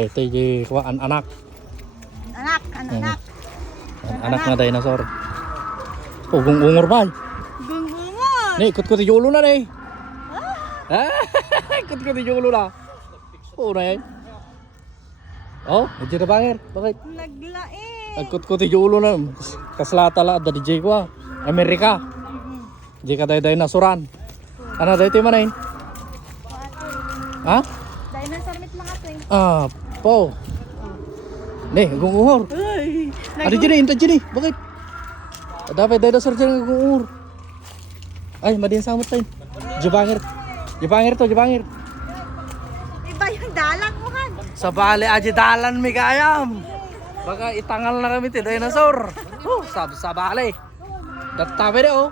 ito yung kuha, anak. Anak. Anak na dinosaur. Oh, ungor ba? Gunggungon. Nih, ikut-ikut yung ulo na nih. Ikut-ikut yung ulo na. Oh, na yan. Oh, medyo na bangir. Bakit? Naglain. Ikut-ikut yung ulo na. Kaslata la, ada DJ ko ah. Amerika. Di ka tayo dinosauran. Ano dahil ito yung manayin? Ha? Dinosaur meat mga to eh. Ah, po. Nih, ungor. Ay. Ada dyan eh. Bakit? Dapat dinosaur dyan ang ungor. Ay, madin samot tayo. Jabangir. Jabangir. Iba yung dalang mo kan. Sa bali aja dalan mi kayam. Baka itangal na kami ti dinosaur. Sa bali. Dattabe de oh.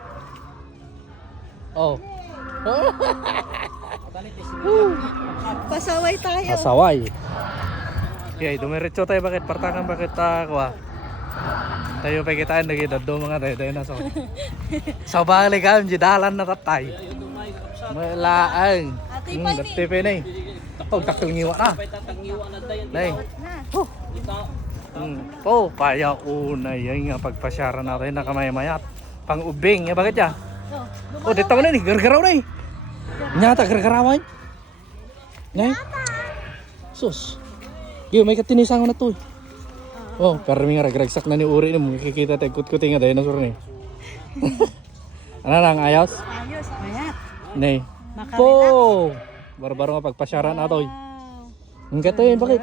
Oh. Pasaway tayo. Pasaway. Okay, dumiretso tayo bakit ako ah. Tayo pa kitaan lagi daddo mga tayo dinosaur. Sa bali kayam di dalan na tatay. Malaang. Dati pa na eh. Oh, takil ngiwa na. Nay. Oh, kaya una yan nga pagpasyara natin na kamay-mayat. Pang-ubing, ya bakit ya? Oh, dito na ni, gargaraw na eh. Nyata, gargarawan. Nay. Sus. Yo, may katinisang na to eh. Oh, pero may nga ragragsak na ni Uri ni mo. Kikita tayo kut-kuting nga dinosaur ni. Ano lang, ayos? Ayos. Mayat. Nay. Po! Barbaro nga pagpasyara na to eh. Ang gato yun, bakit?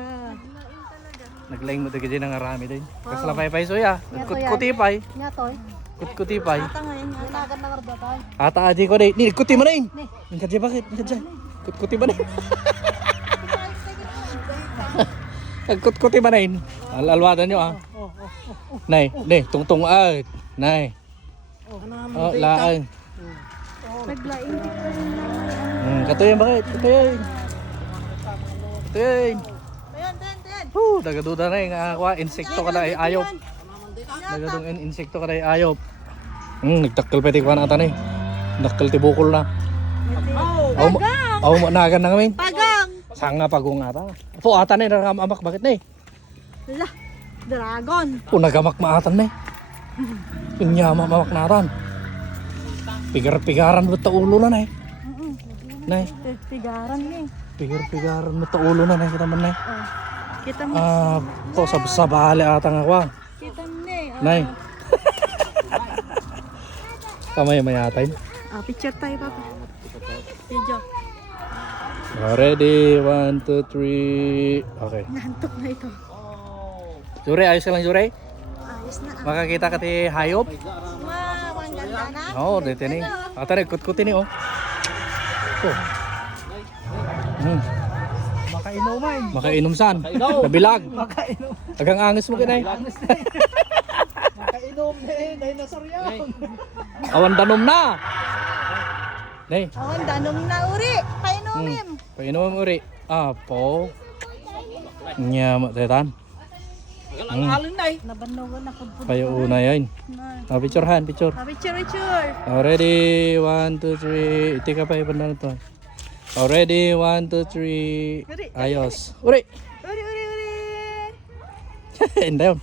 Naglaing mo tayo dyan ng arami din. Kaslapay pa iso ya. Kut-kutipay. Nga to eh. Kut-kutipay. Ata ngayon. Inagan na karda tayo. Ata aji ko din. Ni, kuti mo na yun. Ang kadya bakit? Ang kadya. Kut-kuti ba na yun? Kut-kuti ba na yun? Alwadan nyo ah. Nay, tungtung ay. Nay. Oh, laan. Naglain. Kato yun, bakit? Kato yun. Ayan. Dagaduda na yung insekto ka na ayop. Dagadong insekto ka na ayop. Nagtakkel pati ko na ata na eh. Nakkel tibukol na. Aw nagan na ngamin. Pagang. Sanga pagong ata. Po ata na nagamamak bakit na eh. La. Dragon. Po nagamak maatan na eh. Inyama mamak na atan. Pigar-pigaran mo ta ulo na eh. Nay. Pigaran ni. Pigar-pigaran mo ta ulo na kita man nay. Kita mo. Po sa bali ata nga kwa. Kita mo ni. Nay. Kamay-mayatain. Picture tayo papa. Video. Ready, 1, 2, 3. Okay. Nantok na ito. Jure, ayos ka lang Jure? Ayos na. Makakita ka ti hayop? Wow, ang ganda na. Oo, dito ni. Ata rin, kut-kutin ni oh. Oh. Makainom saan? Nabilag. Makainom. Agang angis mo kinay. Makainom na eh, dinosaur yan. Awan danom na. Nay. Awan, danom na uri. Painumin. Painom uri. Po. Nyama tetan. Alin na eh. Nabanungan na pudpud. Payo una yan. Picture. Picture. Ready, 1, 2, 3. Iti ka pa ipan na ito. Ready, 1, 2, 3. Ayos. Uri. Uri. Hindi yun.